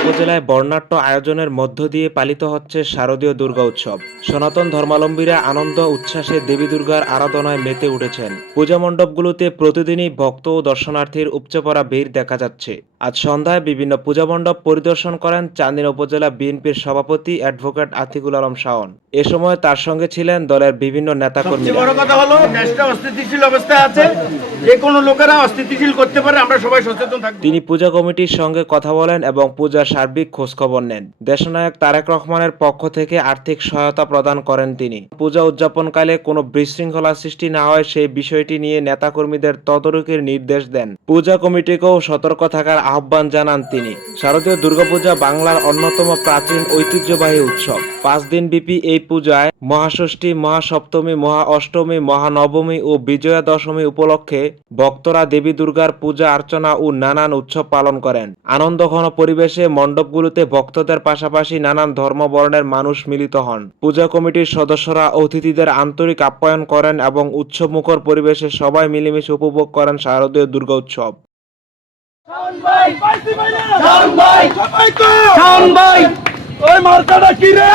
উপজেলায় বর্ণাঢ্য আয়োজনের মধ্য দিয়ে পালিত হচ্ছে শারদীয় দুর্গা উৎসব। সনাতন ধর্মাবলম্বীরা আনন্দ উচ্ছ্বাসে দেবী দুর্গার আরাধনায় মেতে উঠেছেন। পূজা মণ্ডপগুলোতে প্রতিদিনই ভক্ত ও দর্শনার্থীর উপচে পড়া ভিড় দেখা যাচ্ছে। আজ সন্ধ্যায় বিভিন্ন পূজা মণ্ডপ পরিদর্শন করেন চান্দিনা উপজেলা বিএনপির সভাপতি অ্যাডভোকেট আতিকুল আলম শাওন। এ সময় তার সঙ্গে ছিলেন দলের বিভিন্ন নেতাকর্মীরা। বড় কথা হলো দেশটা অস্থিতিশীল অবস্থায় আছে, যে কোনো লোকেরা অস্থিতিশীল করতে পারে, আমরা সবাই সচেতন থাকব। তিনি পূজা কমিটির সঙ্গে কথা বলেন এবং পূজার সার্বিক খোঁজখবর নেন। দেশনায়ক তারেক রহমানের পক্ষ থেকে আর্থিক সহায়তা প্রদান করেন তিনি। পূজা উদযাপনকালে কোনো বিশৃঙ্খলা সৃষ্টি না হয় সেই বিষয়টি নিয়ে নেতাকর্মীদের তদারকির নির্দেশ দেন। পূজা কমিটিকেও সতর্ক থাকার আহ্বান জানান তিনি। শারদীয় দুর্গাপূজা বাংলার অন্যতম প্রাচীন ঐতিহ্যবাহী উৎসব। 5 দিনব্যাপী এই পূজায় মহাষষ্ঠী, মহাসপ্তমী, মহা অষ্টমী, মহানবমী ও বিজয়া দশমী উপলক্ষে ভক্তরা দেবী দুর্গার পূজা অর্চনা ও নানান উৎসব পালন করেন। আনন্দঘন পরিবেশে মণ্ডপগুলোতে ভক্তদের পাশাপাশি নানান ধর্ম বর্ণের মানুষ মিলিত হন। পূজা কমিটির সদস্যরা অতিথিদের আন্তরিক আপ্যায়ন করেন এবং উৎসবমুখর পরিবেশে সবাই মিলেমিশে উপভোগ করেন শারদীয় দুর্গা উৎসব। ওই মার্কাটা কি রে?